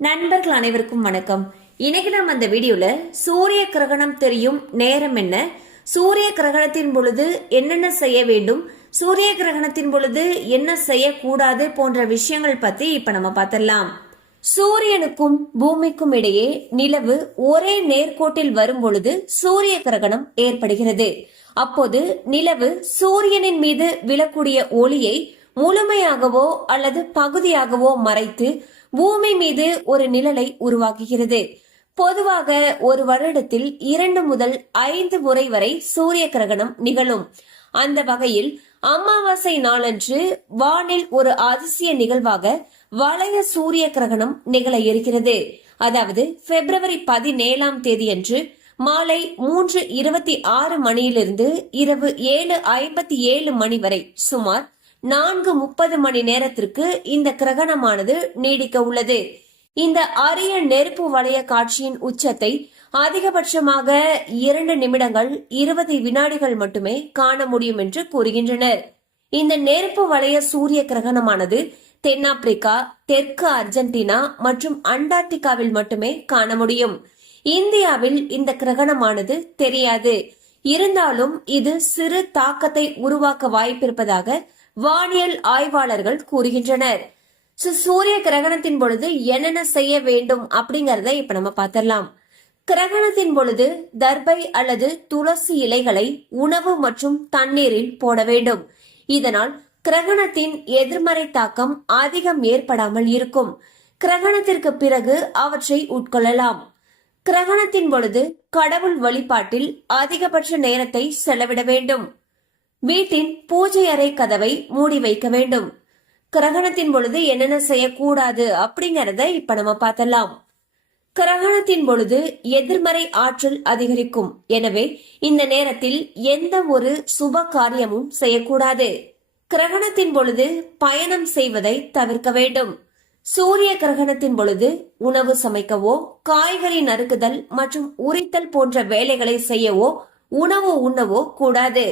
நண்பர்கள் அனைவருக்கும் வணக்கம். இன்னைக்கு நம்ம அந்த வீடியோல சூரிய கிரகணம் தெரியும் நேரம் என்ன, சூரிய கிரகணத்தின் பொழுது என்னென்ன செய்ய வேண்டும், சூரிய கிரகணத்தின் பொழுது என்ன செய்யக்கூடாது போன்ற விஷயங்கள் பத்தி இப்ப நம்ம பார்த்திடலாம். சூரியனுக்கும் பூமிக்கும் இடையே நிலவு ஒரே நேர்கோட்டில் வரும் பொழுது சூரிய கிரகணம் ஏற்படுகிறது. அப்போது நிலவு சூரியனின் மீது விழக்கூடிய ஒளியை முழுமையாகவோ அல்லது பகுதியாகவோ மறைத்து பூமி மீது ஒரு நிழலை உருவாக்குகிறது. பொதுவாக ஒரு வருடத்தில் 2 முதல் 5 முறை வரை சூரிய கிரகணம் நிகழும். அந்த வகையில் அமாவாசை நாளன்று வானில் ஒரு அதிசய நிகழ்வாக வளைய சூரிய கிரகணம் நிகழ இருக்கிறது. அதாவது பிப்ரவரி 17ஆம் தேதியன்று மாலை 3:26 மணியிலிருந்து இரவு 7:57 மணி வரை சுமார் 4:30 மணி நேரத்திற்கு இந்த கிரகணமானது நீடிக்க உள்ளது. இந்த அரிய நெருப்பு வளைய காட்சியின் உச்சத்தை அதிகபட்சமாக 2 நிமிடங்கள் 20 வினாடிகள் மட்டுமே காண முடியும் என்று கூறுகின்றனர். இந்த நெருப்பு வளைய சூரிய கிரகணமானது தென்னாப்பிரிக்கா, தெற்கு அர்ஜென்டினா மற்றும் அண்டார்டிகாவில் மட்டுமே காண முடியும். இந்தியாவில் இந்த கிரகணமானது தெரியாது. இருந்தாலும் இது சிறு தாக்கத்தை உருவாக்க வாய்ப்பிருப்பதாக வானியல் ஆய்வாளர்கள் கூறுகின்றனர். சூரிய கிரகணத்தின் பொழுது என்னென்ன செய்ய வேண்டும் அப்படிங்கறத இப்ப நம்ம பார்த்திடலாம். கிரகணத்தின் பொழுது தர்பை அல்லது துளசி இலைகளை உணவு மற்றும் தண்ணீரில் போட வேண்டும். இதனால் கிரகணத்தின் எதிர்மறை தாக்கம் அதிகம் ஏற்படாமல் இருக்கும். கிரகணத்திற்கு பிறகு அவற்றை உட்கொள்ளலாம். கிரகணத்தின் பொழுது கடவுள் வழிபாட்டில் அதிகபட்ச நேரத்தை செலவிட வேண்டும். வீட்டின் பூஜை அறை கதவை மூடி வைக்க வேண்டும். கிரகணத்தின் பொழுது என்னென்ன செய்யக்கூடாது அப்படிங்கறத இப்ப நம்ம பார்த்தலாம். கிரகணத்தின் பொழுது எதிர்மறை ஆற்றல் அதிகரிக்கும். எனவே இந்த நேரத்தில் எந்த ஒரு சுப காரியமும் செய்யக்கூடாது. கிரகணத்தின் பொழுது பயணம் செய்வதை தவிர்க்க வேண்டும். சூரிய கிரகணத்தின் பொழுது உணவு சமைக்கவோ, காய்கறி நறுக்குதல் மற்றும் உரித்தல் போன்ற வேலைகளை செய்யவோ, உணவு உண்ணவோ கூடாது.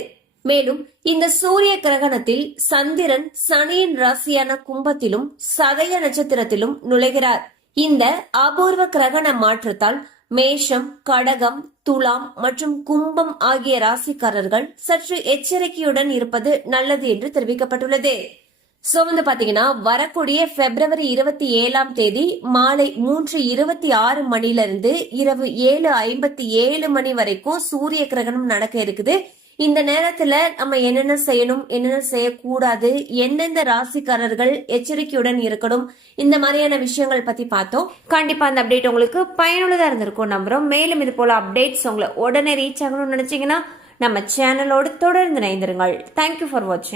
மேலும் இந்த சூரிய கிரகணத்தில் சந்திரன் சனியின் ராசியான கும்பத்திலும் சதய நட்சத்திரத்திலும் நுழைகிறார். இந்த அபூர்வ கிரகண மாற்றத்தால் மேஷம், கடகம், துலாம் மற்றும் கும்பம் ஆகிய ராசிக்காரர்கள் சற்று எச்சரிக்கையுடன் இருப்பது நல்லது என்று தெரிவிக்கப்பட்டுள்ளது. சோ பாத்தீங்கன்னா வரக்கூடிய பிப்ரவரி 27ஆம் தேதி மாலை 3:26 மணிலிருந்து இரவு 7:57 மணி வரைக்கும் சூரிய கிரகணம் நடக்க இருக்குது. இந்த நேரத்துல நம்ம என்னென்ன செய்யணும், என்னென்ன செய்யக்கூடாது, எந்தெந்த ராசிக்காரர்கள் எச்சரிக்கையுடன் இருக்கணும், இந்த மாதிரியான விஷயங்கள் பத்தி பார்த்தோம். கண்டிப்பா அந்த அப்டேட் உங்களுக்கு பயனுள்ளதா இருந்திருக்கும் நம்புறோம். மேலும் இது போல அப்டேட்ஸ் உங்களை உடனே ரீச் ஆகணும்னு நினைச்சீங்கன்னா நம்ம சேனலோடு தொடர்ந்து இணைந்திருங்கள். தேங்க்யூ ஃபார் வாட்சிங்.